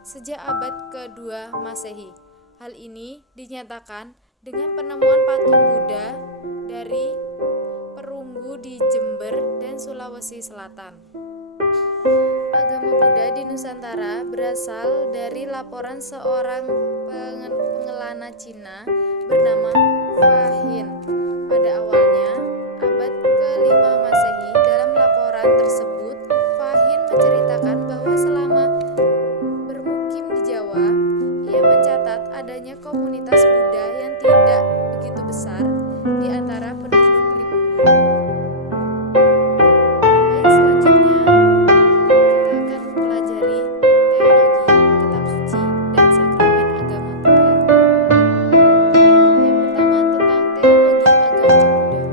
sejak abad ke-2 Masehi. Hal ini dinyatakan dengan penemuan patung Buddha dari perunggu di Jember dan Sulawesi Selatan. Agama Buddha di Nusantara berasal dari laporan seorang pengelana Cina bernama Fahin. Pada awalnya, abad ke-5 Masehi, dalam laporan tersebut, Fahin menceritakan bahwa selama bermukim di Jawa, ia mencatat adanya komunitas Buddha yang tidak begitu besar di antara penduduk pribumi. Baik, selanjutnya kita akan mempelajari teologi kitab suci dan sakramen agama Buddha. Yang pertama, tentang teologi agama Buddha.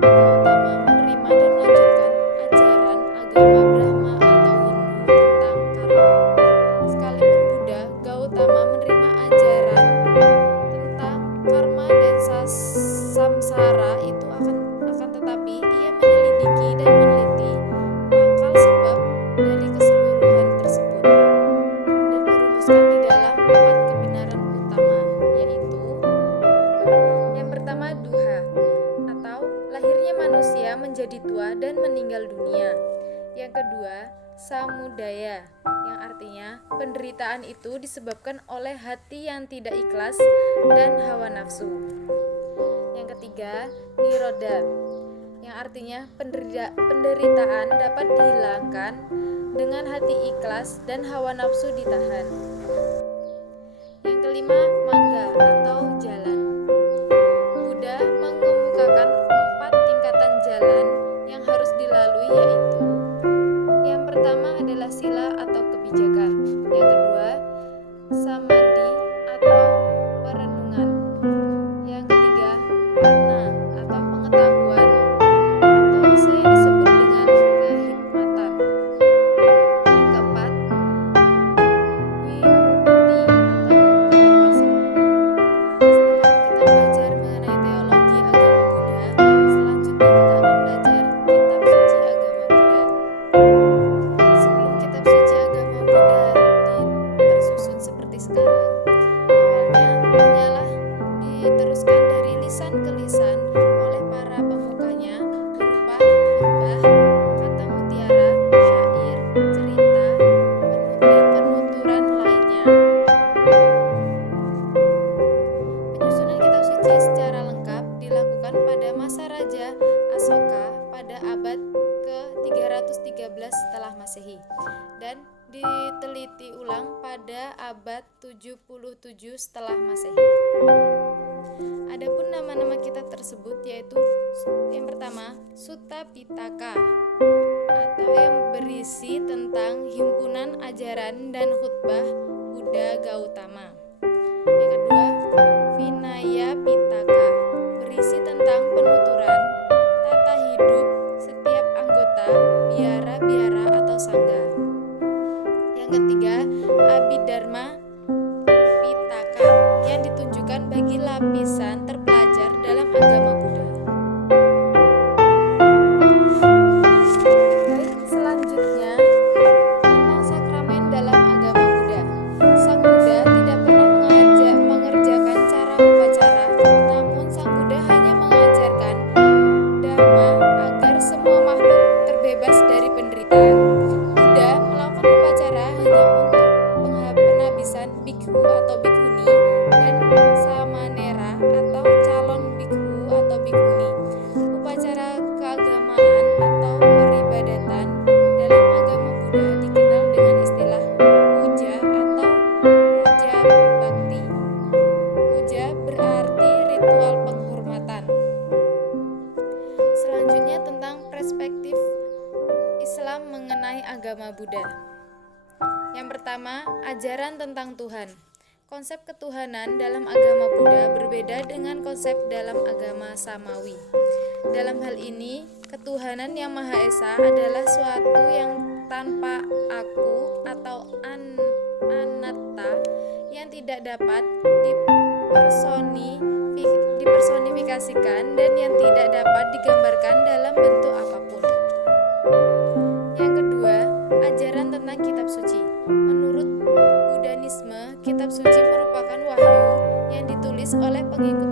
Gautama menerima dan melanjutkan ajaran agama Brahma atau Hindu tentang karma. Sekalipun Buddha, Gautama menerima ajaran tentang karma dan samsara itu akan tetapi ia menyelidiki dan meneliti pangkal sebab dari keseluruhan tersebut dan merumuskan di dalam 4 kebenaran utama, yaitu yang pertama, duha atau lahirnya manusia menjadi tua dan meninggal dunia. Yang kedua, samudaya, yang artinya penderitaan itu disebabkan oleh hati yang tidak ikhlas dan hawa nafsu. Yang ketiga, niroda, yang artinya penderitaan dapat dihilangkan dengan hati ikhlas dan hawa nafsu ditahan. Yang kelima, mangga atau jalan. Buddha mengemukakan 4 tingkatan jalan yang harus dilalui, yaitu yang pertama adalah sila atau kebijakan. Yang kedua, samadhi atau perenungan. Yang ketiga, panna atau pengetahuan atau bisa disebut dengan kehikmatan. Yang keempat, wimukti atau kelepasan. Setelah kita belajar mengenai teologi agama Buddha, selanjutnya kita akan belajar kitab suci agama Buddha. Sebelum kitab suci agama Buddha tersusun seperti sekarang, awalnya hanyalah diteruskan dari lisan ke lisan oleh para pemukanya berupa khotbah, kata mutiara, syair, cerita, dan penuturan lainnya. Penyusunan kitab suci secara lengkap dilakukan pada masa Raja Asoka pada abad ke-313 setelah Masehi dan diteliti ulang pada abad 77 setelah Masehi. Adapun nama-nama kitab tersebut yaitu yang pertama, Sutta Pitaka atau yang berisi tentang himpunan ajaran dan khutbah Buddha Gautama. Yang kedua, Vinaya Pitaka, berisi tentang penuturan tata hidup setiap anggota biara-biara atau sangga. Yang ketiga, Abhidharma Pitaka, yang ditunjukkan bagi lapisan terpelajar dalam agama Buddha. Baik, selanjutnya tentang sakramen dalam agama Buddha. Sang Buddha tidak pernah mengerjakan cara upacara, namun Sang Buddha hanya mengajarkan dhamma agar semua makhluk terbebas dari penderitaan. Buddha melakukan upacara hanya untuk penghabisan bhikkhu atau bhikkhuni dan samanera atau calon bhikkhu atau bhikkhuni. Upacara keagamaan atau peribadatan dalam agama Buddha dikenal dengan istilah puja atau puja bakti. Puja berarti ritual penghormatan. Selanjutnya tentang perspektif Islam mengenai agama Buddha. Yang pertama, ajaran tentang Tuhan. Konsep ketuhanan dalam agama Buddha berbeda dengan konsep dalam agama Samawi. Dalam hal ini, ketuhanan yang Maha Esa adalah suatu yang tanpa aku atau anatta yang tidak dapat dipersonifikasikan dan yang tidak dapat digambarkan dalam bentuk apapun. Yang kedua, ajaran tentang kita mengikuti